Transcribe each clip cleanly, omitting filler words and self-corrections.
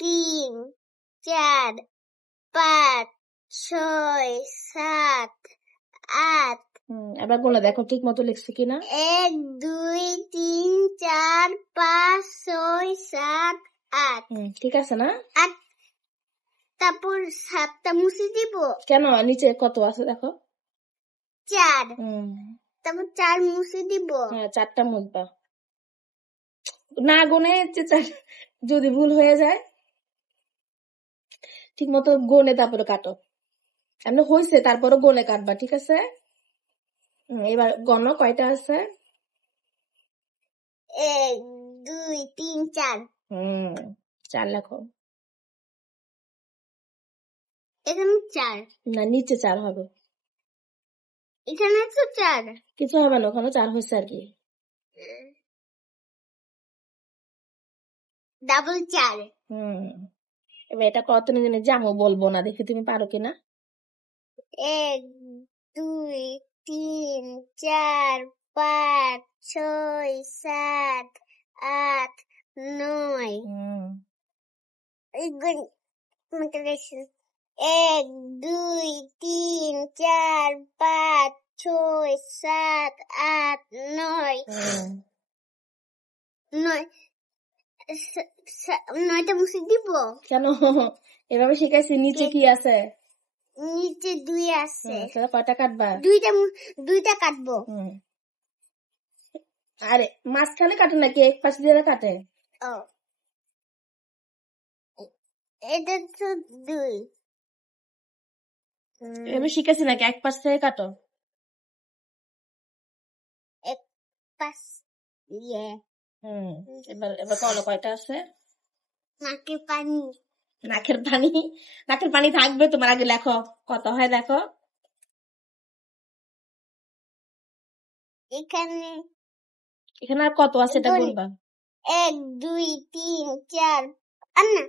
তিন, চার, পাঁচ, ছয়, সাত, আট। এবার বলে দেখো ঠিক মতো লিখছি কিনা। 1, 2, 3, 4, 5, 6, 7, 8। ঠিক আছে না? 8, তারপর 7টা মুছে দিব। কেন? নিচে কত আছে দেখো। 4, তারপর 4 মুছে দিব। হ্যাঁ, 4টা মুছবা। না গুনে যদি ভুল হয়ে যায় ঠিক মতো গুনে তারপরে কাটো। এমনি হয়েছে তারপরে গুনে কাটবা, ঠিক আছে? এবার গণ কয়টা আছে? 1, 2, 3, 4। 4 লেখো। এখানে 4, না নিচে 4 হবে। এখানে তো 4। কিছু হবে না, ওখানে 4 হয়েছে আর কি। ডাবল 4। এবার এটা কত জানি জামু বলবো না, দেখি তুমি পারো কিনা। 1, 2, 3, 4, 5, 6, 7, 8, 9। 1, 2, 3, 4, 5, 6, 7, 8, 9। 9টা মুছে দিব। কেন? এভাবে শিখাইছি। নিচে কি আছে? নিচে 2 আছে। তাহলে কয়টা কাটবা? 2টা কাটবো। আরে মাঝখানে কাটে নাকি এক পাশ দিয়ে কাটে? এটা তো 2। এভাবে শিখেছি নাকি এক পাশ থেকে কাটো? এক পাশ দিয়ে। এবার বলো কয়টা আছে? নাকের পানি। নাকের পানি? নাকের পানি থাকবে তোমার, আগে লেখো কত হয় দেখো। এখানে আর কত আছে এটা বলবা। 1, 2, 3, 4। না,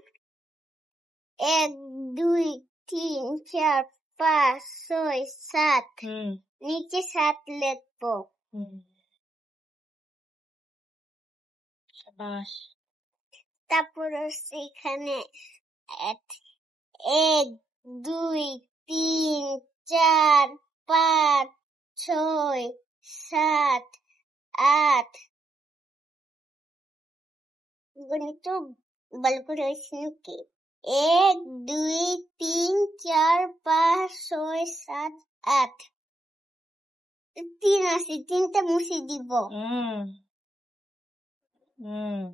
1, 2, 3, 4, 5, 6, 7। নিচে 7 লিখবো। শাবাশ। তারপর এখানে 1, 2, 3, 4, 5, 6, 7, 8। গণিত ভালো করে হয়েছে নাকি? 1, 2, 3, 4, 5, 6, 7, 8। 3 আছে, 3টা মুছে দিব।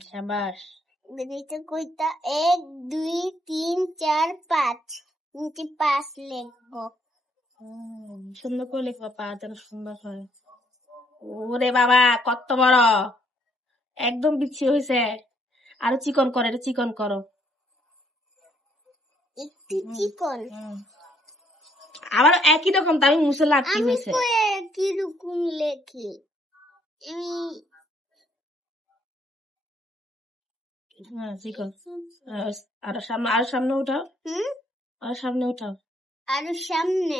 শাবাশ। গণিত কইতা 1, 2, 3, 4, 5। নিচে 5 লিখবো। সুন্দর করে লিখবা, পা যেন সুন্দর হয়। ওরে বাবা কত বড়, একদম বিচ্ছি হয়েছে। আরো চিকন করো, এটা চিকন করো। একটু চিকন। আবার একই রকম, তাই মুছে লাভ কি হয়েছে? আমি একই রকম লেখি। চিকন। আরো সামনে উঠাও। আরো সামনে উঠাও। আরো সামনে।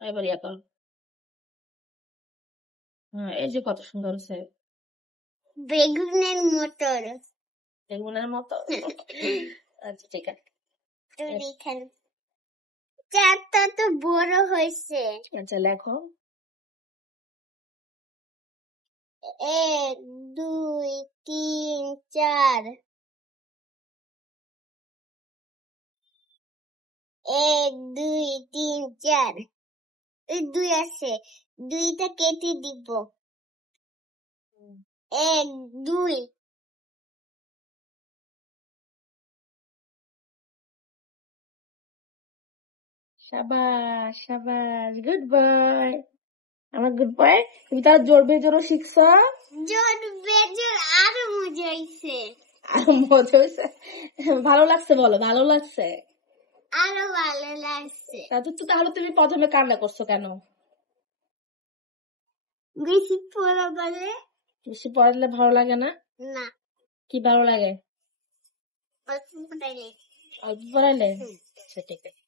এবার ইয়া করো। এই যে কত সুন্দর হয়েছে। বেগুনের মতন। বেগুনের মতো? আচ্ছা ঠিক আছে। চারটা তো বড় হয়েছে। আচ্ছা লেখো। 1, 2, 3, 4। 1, 2, 3, 4। এই 2 আছে, 2টা কেটে দিব। 1, 2। শাবাশ শাবাশ, গুড বয় আমার গুড বয়। তুমি তার জোর বেজোরও শিখছো। জোর বেজোর আরো মজা হয়েছে। আরো মজা হয়েছে, ভালো লাগছে বলো, ভালো লাগছে। আরো ভালো লাগছে। তাহলে তুমি প্রথমে কান্না করছো কেন? বেশি পড়ালে? বেশি পড়ালে ভালো লাগে না? না। কি ভালো লাগে? অল্প পড়াইলে। অল্প পড়াইলে? আচ্ছা ঠিক আছে।